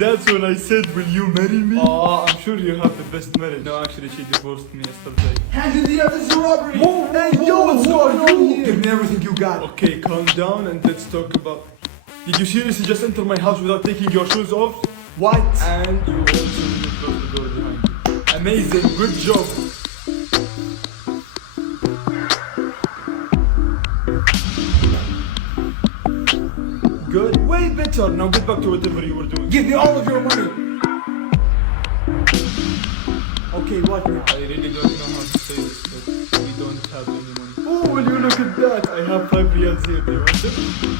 that's when I said, will you marry me? Oh, I'm sure you have the best marriage. No, actually, she divorced me yesterday. Hands in the air, this is a robbery! Hey, yo, what's going on here? Give me everything you got. Okay, calm down and let's talk about... Did you seriously just enter my house without taking your shoes off? What? And you also didn't close the door behind you. Amazing, good job. Good, way better. Now get back to whatever you were doing. Give me all of your money! Okay, what now? I really don't know how to say this, but we don't have any money. Oh, will you look at that? I have 5 reals here. Do you want them?